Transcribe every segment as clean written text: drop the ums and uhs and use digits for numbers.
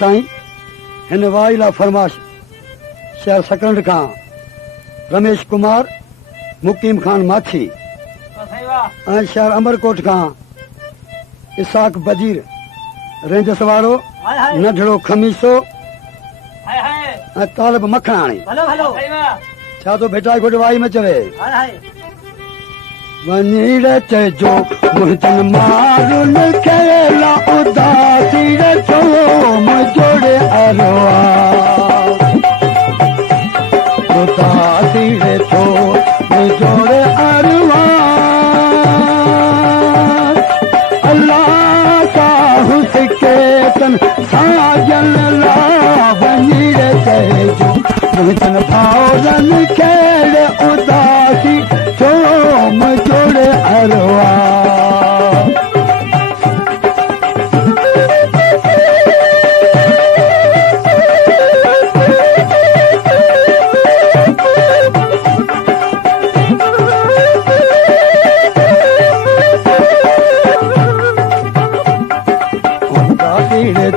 साईं हिन वाइला फरमाश शहर सकंड खां रमेश कुमार मुकीम खान माछी ऐं शहर अमरकोट खां इसाक बजीर रेंजस वारो नंढड़ो खमीसो ऐं तालिब मखणाणी छा तो बेटा गुड वाई में चवे वनीर चइजो मुंहिंजनि मारुनि खे ला उदासी रखो मुंहिंजोड़े अरवा उदासी रखो मुंहिंजोड़े अरवा अल्लाह साहु सिकेतन साजन ला वनीर चइजो मुंहिंजनि भाउरनि खे उदासी छो मुंहिंजोड़े अरवा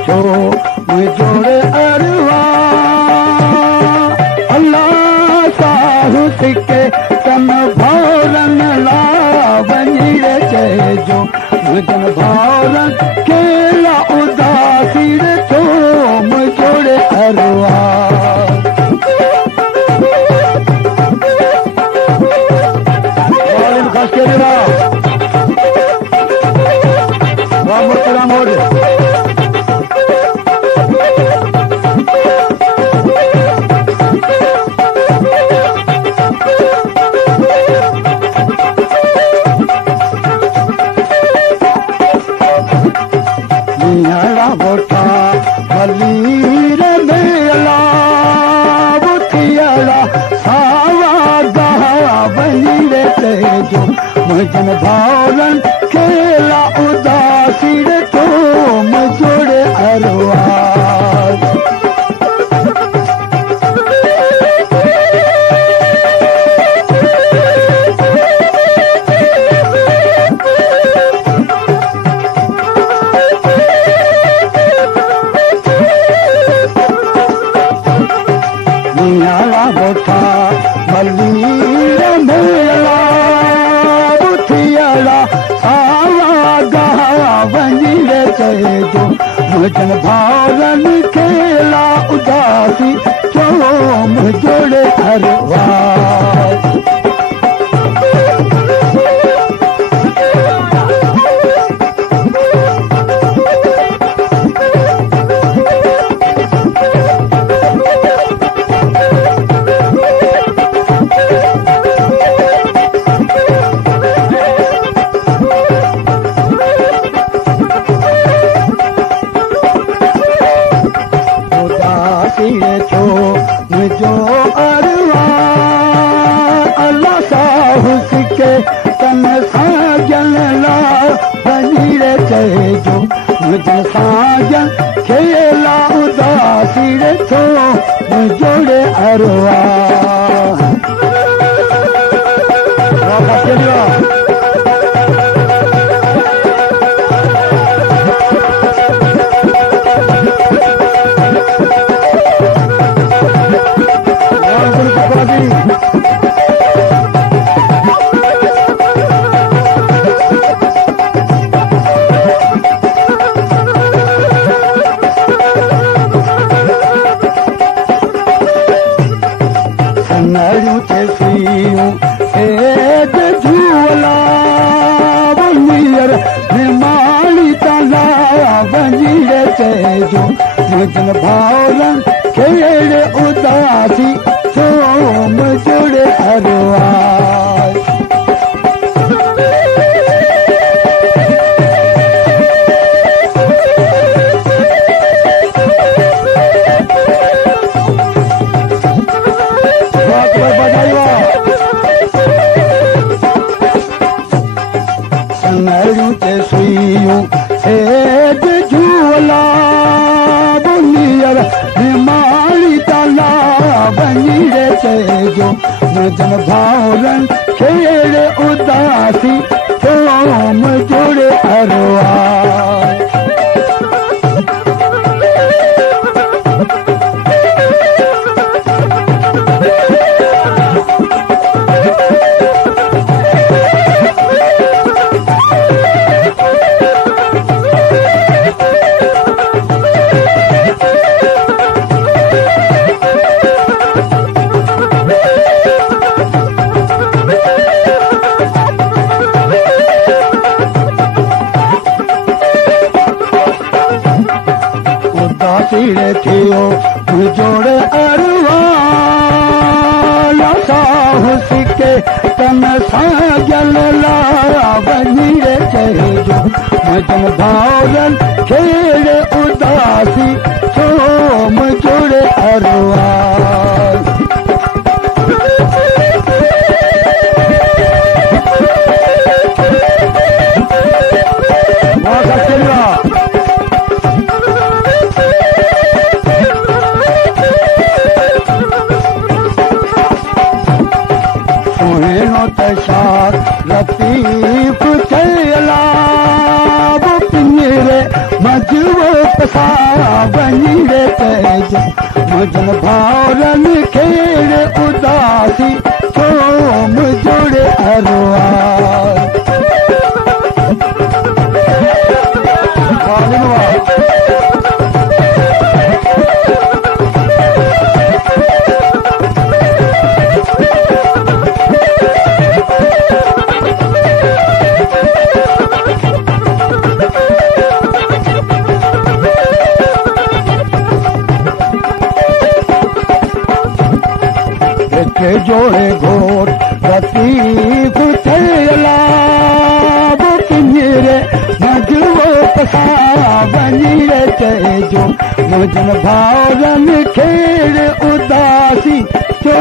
छो मुंहिंजोड़े अरवा अल्लाह साहु सिके तन भाउरनि ला वञी चइजो मुंहिंजनि भाउरनि खे ला उदासी छो मुंहिंजोड़े अरवा मुंहिंजनि भाउरनि खे ला उदासी छो मुंहिंजोड़े अरवा नियारा बोठा मलीर मेला वञी चइजो मुंहिंजनि भाउरनि खे ला उदासी छो मुंहिंजोड़े अरवा छो मुंहिंजो अरवा अल्लाह साहु सिके तन साजन ला वञी चइजो मुंहिंजनि साजन खे ला उदासी छो मुंहिंजोड़े अरवा झूला माली ताला वञी चइजो मुंहिंजनि भाउरनि खे उदासी छो मुंहिंजोड़े अरवा झूला माली ताला वञी चइजो मुंहिंजनि भाउरनि खे उदासी छो मुंहिंजोड़े अरवा भाउरन सां जल ला वञी रे चइजो मुंहिंजन भाउरन खेड़ उदासी छो मुंहिंजो अरवाज़ शाद लतीफ थेला वो पिंजरे मजबो पसा वञी रे चइजो मुंहिंजन भाउरन खेड़ उदासी छो मुंहिंजो अरवाज़ जोड़े घोट लतीफ थेला वो पिंजरे मजबो पसा वञी रे चइजो मुंहिंजन भाउरन खेड़ उदासी छो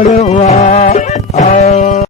अरवाज़